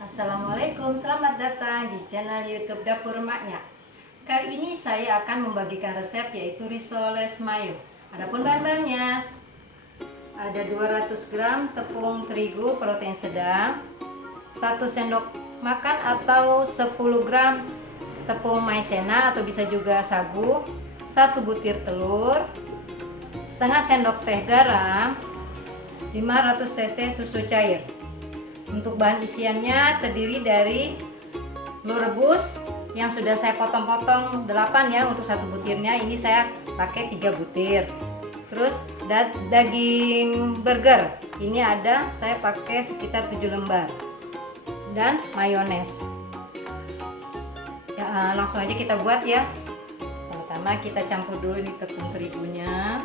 Assalamualaikum, selamat datang di channel YouTube Dapur Maknya. Kali ini saya akan membagikan resep yaitu risoles mayo. Adapun bahan-bahannya ada 200 gram tepung terigu protein sedang, 1 sendok makan atau 10 gram tepung maizena atau bisa juga sagu, 1 butir telur, setengah sendok teh garam, 500 cc susu cair. Untuk bahan isiannya terdiri dari telur rebus yang sudah saya potong-potong 8 ya untuk 1 butirnya. Ini saya pakai 3 butir. Terus daging burger. Ini ada saya pakai sekitar 7 lembar. Dan mayones. Ya, langsung aja kita buat ya. Pertama kita campur dulu ini tepung terigunya.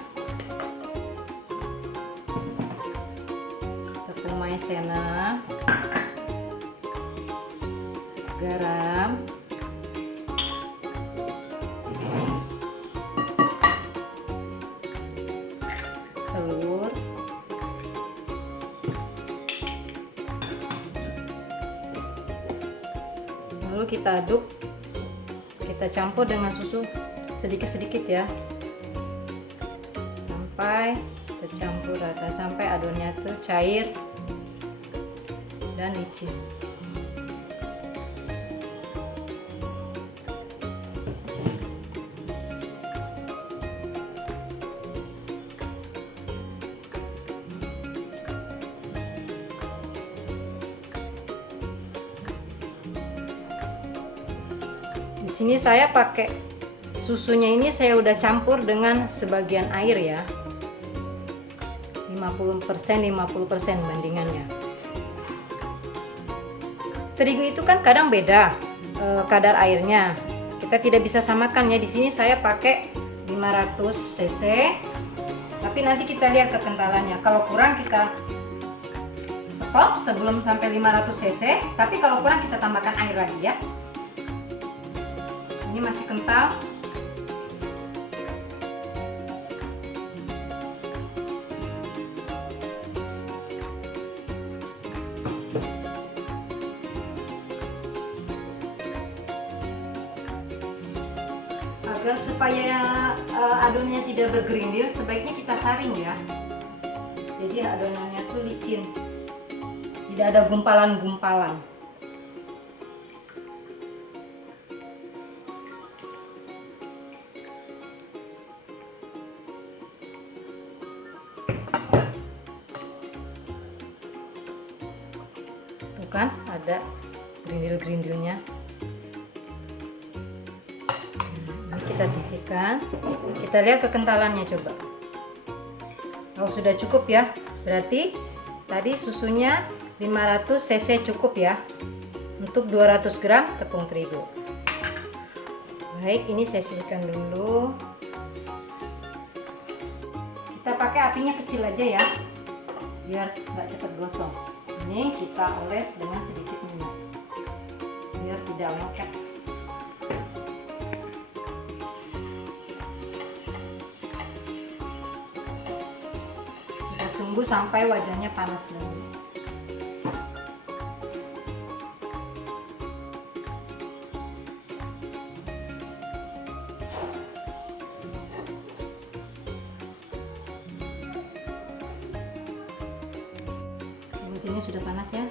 Tepung maizena, garam, telur, lalu kita aduk, kita campur dengan susu sedikit-sedikit ya, sampai tercampur rata, sampai adonannya tuh cair dan licin. Di sini saya pakai susunya, ini saya udah campur dengan sebagian air ya. 50% bandingannya. Terigu itu kan kadang beda kadar airnya. Kita tidak bisa samakan ya. Di sini saya pakai 500 cc. Tapi nanti kita lihat kekentalannya. Kalau kurang kita stop sebelum sampai 500 cc, tapi kalau kurang kita tambahkan air lagi ya. Ini masih kental. Agar supaya adonannya tidak bergerindil, sebaiknya kita saring ya. Jadi adonannya tuh licin, tidak ada gumpalan-gumpalan. Tuh kan ada gerindil-gerindilnya. Kita sisihkan, kita lihat kekentalannya coba. Oh, sudah cukup ya, berarti tadi susunya 500 cc cukup ya untuk 200 gram tepung terigu. Baik, ini saya sisihkan dulu. Kita pakai apinya kecil aja ya, biar nggak cepat gosong. Ini kita oles dengan sedikit minyak biar tidak lengket. Tunggu sampai wajahnya panas dulu. Wajahnya sudah panas ya.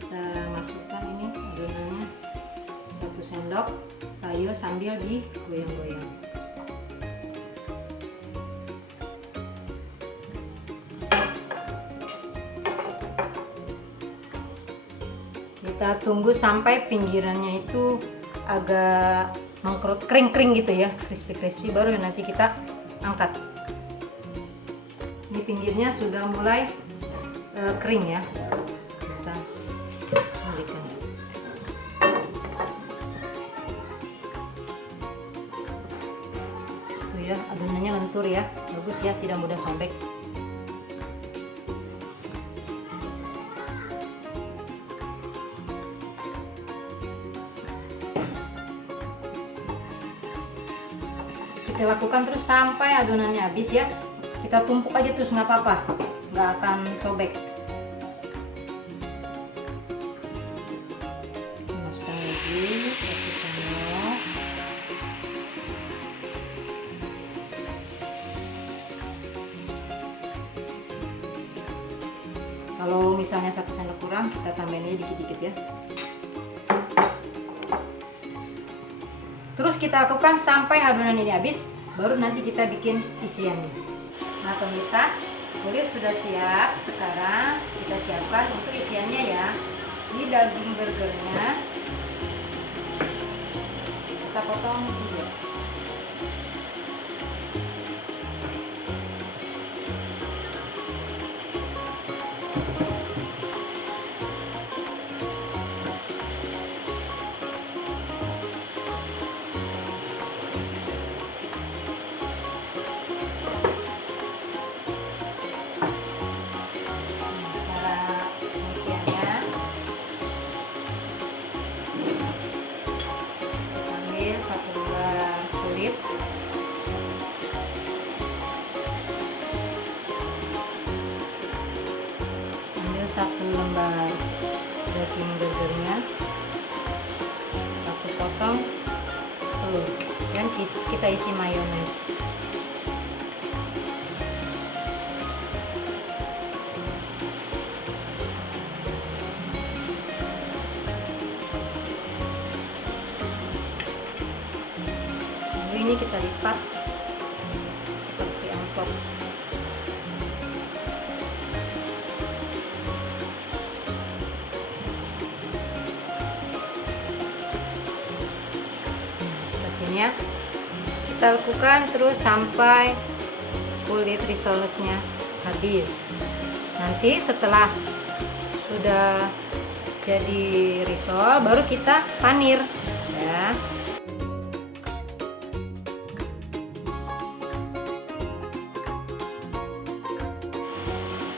Kita masukkan ini adonannya 1 sendok sayur sambil digoyang-goyang. Kita tunggu sampai pinggirannya itu agak mengkerut, kering-kering gitu ya, crispy-crispy, baru nanti kita angkat. Ini pinggirnya sudah mulai kering ya, kita balikan. Tuh ya, adonannya lentur ya, bagus ya, tidak mudah sobek. Kita lakukan terus sampai adonannya habis ya. Kita tumpuk aja terus, nggak apa-apa, nggak akan sobek. kalau misalnya 1 sendok kurang, kita tambahin aja dikit-dikit ya. Terus kita lakukan sampai adonan ini habis, baru nanti kita bikin isiannya. Nah pemirsa, kulit sudah siap. Sekarang kita siapkan untuk isiannya ya. Ini daging burgernya, kita potong 3. Satu lembar kulit, ambil 1 lembar daging burgernya, 1 potong telur, dan kita isi mayones. Ini kita lipat seperti amplop. Seperti ini ya. Kita lakukan terus sampai kulit risolesnya habis. Nanti setelah sudah jadi risol, baru kita panir ya.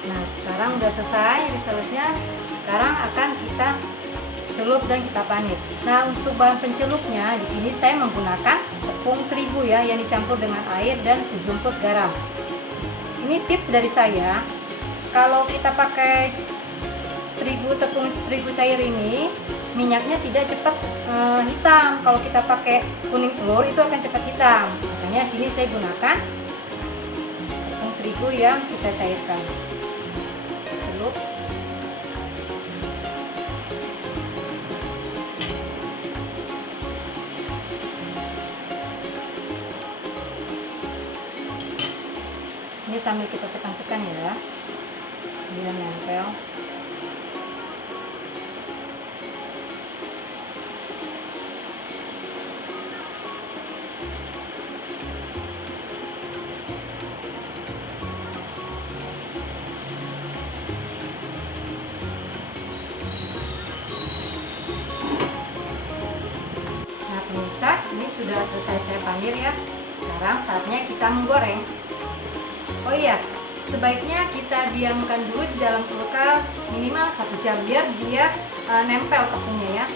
Nah sekarang udah selesai risolesnya. Sekarang akan kita celup dan kita panir. Nah untuk bahan pencelupnya di sini saya menggunakan tepung terigu ya, yang dicampur dengan air dan sejumput garam. Ini tips dari saya. Kalau kita pakai tepung terigu cair ini, minyaknya tidak cepat hitam. Kalau kita pakai kuning telur itu akan cepat hitam. Makanya sini saya gunakan tepung terigu yang kita cairkan. Celup. Ini sambil kita tekan-tekan ya, biar nempel. Nah pemirsa, ini sudah selesai saya panir ya. Sekarang saatnya kita menggoreng. Oh iya, sebaiknya kita diamkan dulu di dalam kulkas minimal 1 jam biar dia nempel tepungnya ya.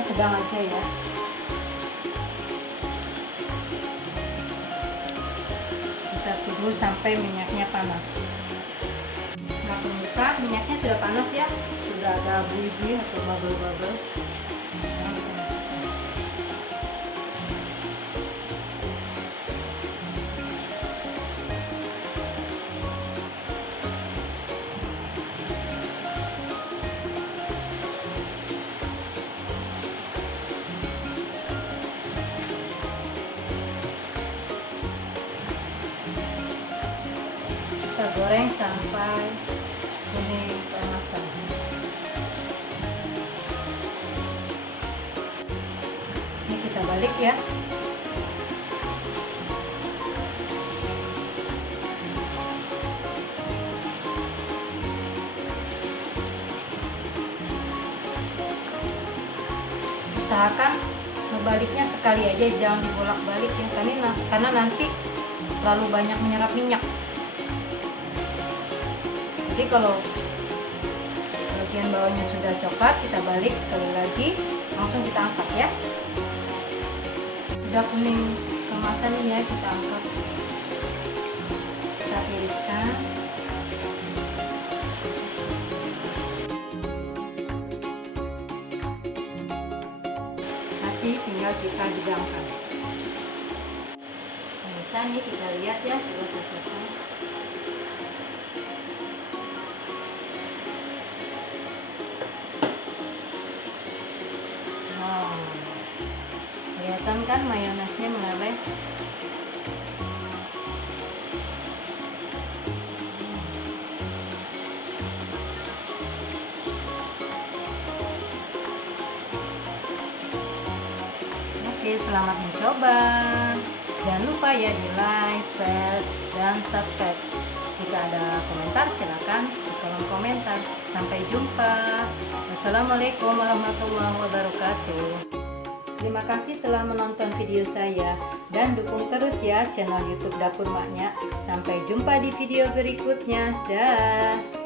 Sedang aja ya. Kita tunggu sampai minyaknya panas. Nah pemirsa, minyaknya sudah panas ya, sudah ada buih-buih atau bubble-bubble. Sekarang kita masukkan. Kita goreng sampai kuning keemasan. Ini kita balik ya. Usahakan ngebaliknya sekali aja, jangan dibolak-balik ya, karena nanti terlalu banyak menyerap minyak. Jadi kalau bagian bawahnya sudah coklat, kita balik sekali lagi, langsung kita angkat ya. Udah kuning kemasan ini ya, kita angkat, kita tiriskan. Nanti tinggal kita hidangkan. Pemirsa, nih kita lihat ya, coba sebutkan. Wow, kelihatan kan mayonesnya meleleh. Oke, selamat mencoba. Jangan lupa ya di like, share, dan subscribe. Jika ada komentar silakan di kolom komentar. Sampai jumpa. Wassalamualaikum warahmatullahi wabarakatuh. Terima kasih telah menonton video saya dan dukung terus ya channel YouTube Dapur Mak Nyak. Sampai jumpa di video berikutnya. Dah.